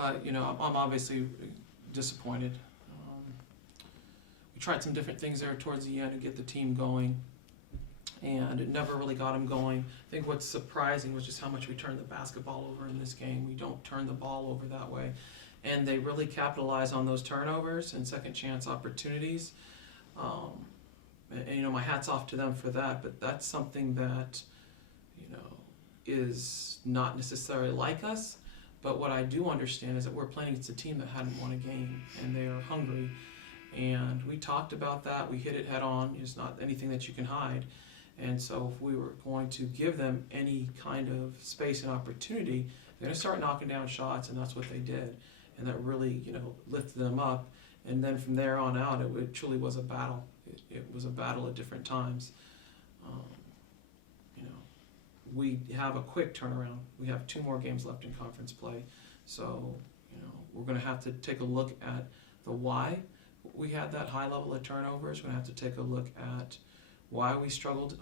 I'm obviously disappointed. We tried some different things there towards the end to get the team going, and it never really got them going. I think what's surprising was just how much we turned the basketball over in this game. We don't turn the ball over that way. And they really capitalize on those turnovers and second chance opportunities. And my hat's off to them for that, but that's something that, is not necessarily like us. But what I do understand is that we're playing against a team that hadn't won a game, and they are hungry. And we talked about that. We hit it head on. It's not anything that you can hide. And so if we were going to give them any kind of space and opportunity, they're going to start knocking down shots, and that's what they did. And that really, lifted them up. And then from there on out, it truly was a battle. It was a battle at different times. We have a quick turnaround. We have 2 more games left in conference play. So, we're going to have to take a look at the why we had that high level of turnovers. We're going to have to take a look at why we struggled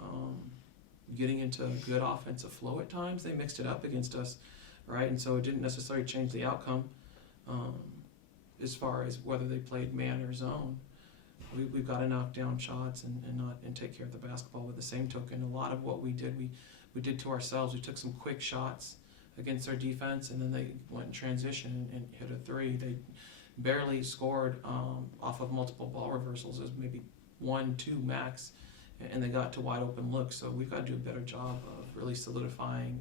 getting into a good offensive flow at times. They mixed it up against us, right? And so it didn't necessarily change the outcome as far as whether they played man or zone. We've got to knock down shots and take care of the basketball. With the same token, a lot of what we did, we did to ourselves. We took some quick shots against our defense, and then they went in transition and hit a 3. They barely scored off of multiple ball reversals. It was maybe 1, 2 max, and they got to wide open looks. So we've got to do a better job of really solidifying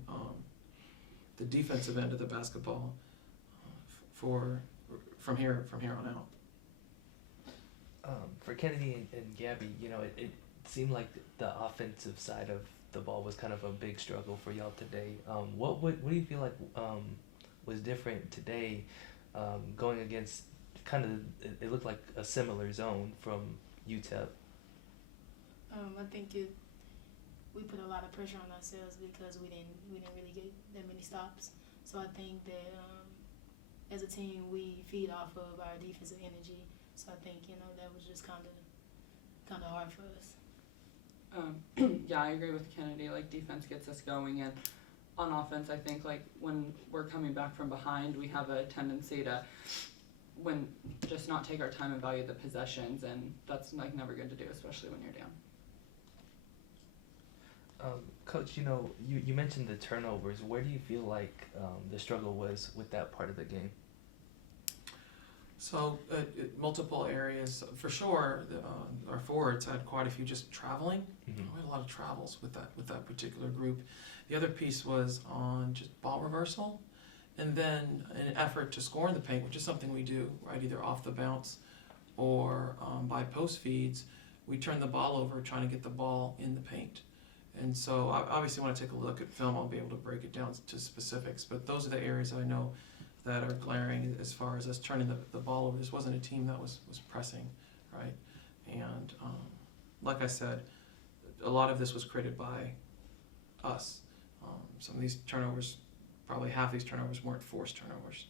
the defensive end of the basketball from here on out. For Kennedy and Gabby, it seemed like the offensive side of the ball was kind of a big struggle for y'all today. What do you feel like was different today, going against kind of, it looked like a similar zone from UTEP? I think we put a lot of pressure on ourselves because we didn't really get that many stops. So I think that as a team we feed off of our defensive energy. So I think that was just kind of hard for us. Yeah, I agree with Kennedy. Like, defense gets us going, and on offense, I think when we're coming back from behind, we have a tendency to just not take our time and value the possessions, and that's never good to do, especially when you're down. Coach, you mentioned the turnovers. Where do you feel like the struggle was with that part of the game? So multiple areas for sure. Our forwards had quite a few just traveling. Mm-hmm. We had a lot of travels with that particular group. The other piece was on just ball reversal, and then an effort to score in the paint, which is something we do, right? Either off the bounce or by post feeds. We turn the ball over trying to get the ball in the paint. And so I obviously want to take a look at film. I'll be able to break it down to specifics, but those are the areas I know that are glaring as far as us turning the ball over. This wasn't a team that was pressing, right? And like I said, a lot of this was created by us. Some of these turnovers, probably half these turnovers weren't forced turnovers.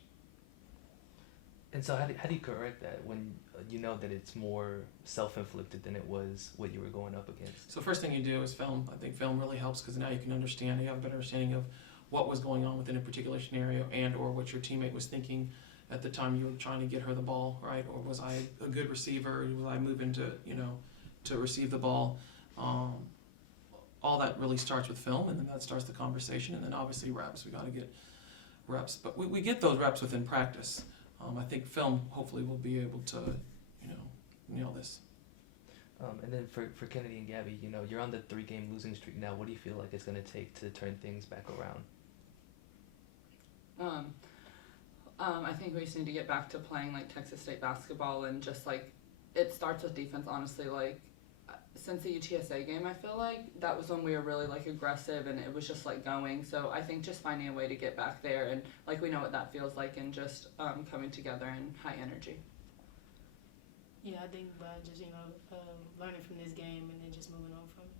And so how do you correct that when you know that it's more self-inflicted than it was what you were going up against? So first thing you do is film. I think film really helps because now you can understand, you have a better understanding of what was going on within a particular scenario and or what your teammate was thinking at the time you were trying to get her the ball, right? Or was I a good receiver? Was I moving to receive the ball? All that really starts with film, and then that starts the conversation, and then obviously reps. We got to get reps. But we get those reps within practice. I think film hopefully will be able to, nail this. And then for Kennedy and Gabby, you're on the 3-game losing streak now. What do you feel like it's going to take to turn things back around? I think we just need to get back to playing Texas State basketball, and just it starts with defense, honestly. Since the UTSA game, I feel like that was when we were really aggressive, and it was just going. So I think just finding a way to get back there, and we know what that feels like, and just coming together in high energy. Yeah, I think by just learning from this game and then just moving on from it.